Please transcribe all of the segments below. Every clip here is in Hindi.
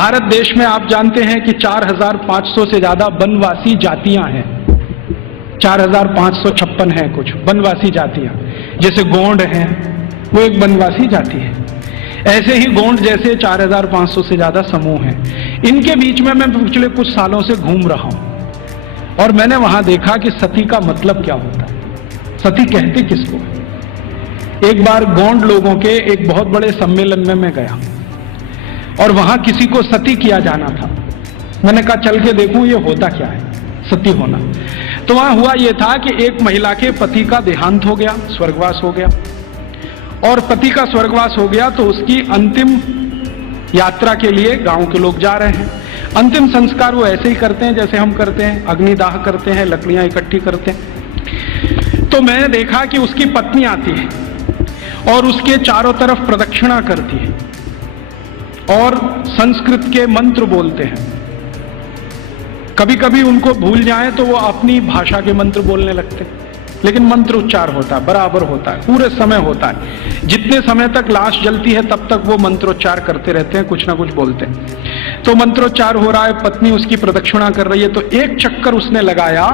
भारत देश में आप जानते हैं कि 4500 से ज्यादा वनवासी जातियां हैं। 4556 हैं कुछ वनवासी जातियां, जैसे गोंड हैं, वो एक वनवासी जाति है। ऐसे ही गोंड जैसे 4500 से ज्यादा समूह हैं। इनके बीच में मैं पिछले कुछ सालों से घूम रहा हूं और मैंने वहां देखा कि सती का मतलब क्या होता है, सती कहते किसको। एक बार गोंड लोगों के एक बहुत बड़े सम्मेलन में मैं गया और वहां किसी को सती किया जाना था। मैंने कहा चल के देखूं ये होता क्या है सती होना। तो वहां हुआ ये था कि एक महिला के पति का देहांत हो गया, स्वर्गवास हो गया, और पति का स्वर्गवास हो गया तो उसकी अंतिम यात्रा के लिए गांव के लोग जा रहे हैं। अंतिम संस्कार वो ऐसे ही करते हैं जैसे हम करते हैं, अग्निदाह करते हैं, लकड़ियां इकट्ठी करते हैं। तो मैंने देखा कि उसकी पत्नी आती है और उसके चारों तरफ प्रदक्षिणा करती है और संस्कृत के मंत्र बोलते हैं। कभी कभी उनको भूल जाएं तो वो अपनी भाषा के मंत्र बोलने लगते हैं, लेकिन मंत्र उच्चार होता है, बराबर होता है, पूरे समय होता है। जितने समय तक लाश जलती है तब तक वो मंत्रोच्चार करते रहते हैं, कुछ ना कुछ बोलते हैं। तो मंत्रोच्चार हो रहा है, पत्नी उसकी प्रदक्षिणा कर रही है, तो एक चक्कर उसने लगाया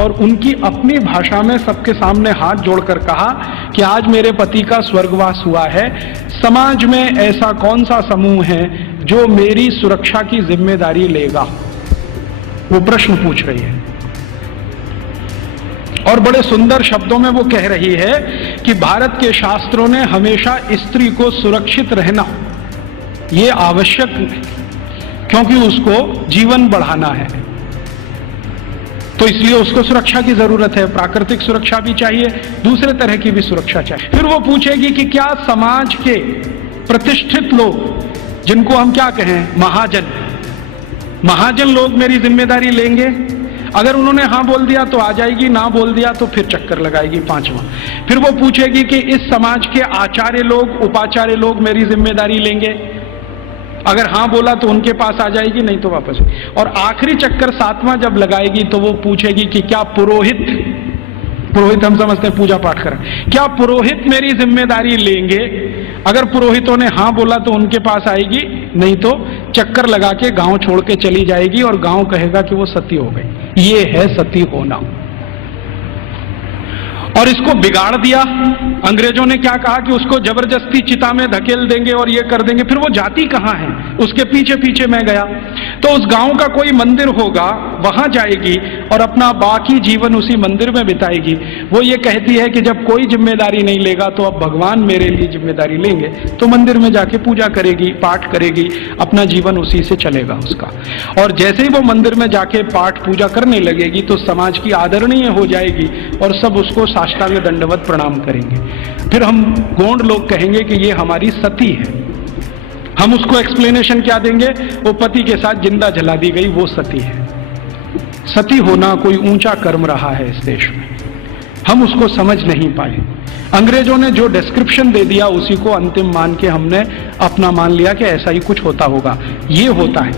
और उनकी अपनी भाषा में सबके सामने हाथ जोड़कर कहा कि आज मेरे पति का स्वर्गवास हुआ है, समाज में ऐसा कौन सा समूह है जो मेरी सुरक्षा की जिम्मेदारी लेगा। वो प्रश्न पूछ रही है और बड़े सुंदर शब्दों में वो कह रही है कि भारत के शास्त्रों ने हमेशा स्त्री को सुरक्षित रहना ये आवश्यक है क्योंकि उसको जीवन बढ़ाना है, तो इसलिए उसको सुरक्षा की जरूरत है। प्राकृतिक सुरक्षा भी चाहिए, दूसरे तरह की भी सुरक्षा चाहिए। फिर वो पूछेगी कि क्या समाज के प्रतिष्ठित लोग, जिनको हम क्या कहें महाजन लोग मेरी जिम्मेदारी लेंगे। अगर उन्होंने हाँ बोल दिया तो आ जाएगी, ना बोल दिया तो फिर चक्कर लगाएगी पांचवा। फिर वो पूछेगी कि इस समाज के आचार्य लोग, उपाचार्य लोग मेरी जिम्मेदारी लेंगे। अगर हाँ बोला तो उनके पास आ जाएगी, नहीं तो वापस। और आखिरी चक्कर सातवां जब लगाएगी तो वो पूछेगी कि क्या पुरोहित हम समझते हैं पूजा पाठ करें, क्या पुरोहित मेरी जिम्मेदारी लेंगे। अगर पुरोहितों ने हाँ बोला तो उनके पास आएगी, नहीं तो चक्कर लगा के गांव छोड़ के चली जाएगी और गांव कहेगा कि वो सती हो गई। ये है सती होना। और इसको बिगाड़ दिया। अंग्रेजों ने क्या कहा कि उसको जबरदस्ती चिता में धकेल देंगे और ये कर देंगे। फिर वो जाती कहां है, उसके पीछे पीछे मैं गया तो उस गांव का कोई मंदिर होगा, वहां जाएगी और अपना बाकी जीवन उसी मंदिर में बिताएगी। वो ये कहती है कि जब कोई जिम्मेदारी नहीं लेगा तो अब भगवान मेरे लिए जिम्मेदारी लेंगे, तो मंदिर में जाके पूजा करेगी, पाठ करेगी, अपना जीवन उसी से चलेगा उसका। और जैसे ही वो मंदिर में जाके पाठ पूजा करने लगेगी तो समाज की आदरणीय हो जाएगी और सब उसको साष्टांग दंडवत प्रणाम करेंगे। फिर हम गोंड लोग कहेंगे कि ये हमारी सती है। हम उसको एक्सप्लेनेशन क्या देंगे, वो पति के साथ जिंदा जला दी गई, वो सती है। सती होना कोई ऊंचा कर्म रहा है इस देश में, हम उसको समझ नहीं पाए। अंग्रेजों ने जो डिस्क्रिप्शन दे दिया उसी को अंतिम मान के हमने अपना मान लिया कि ऐसा ही कुछ होता होगा। ये होता है।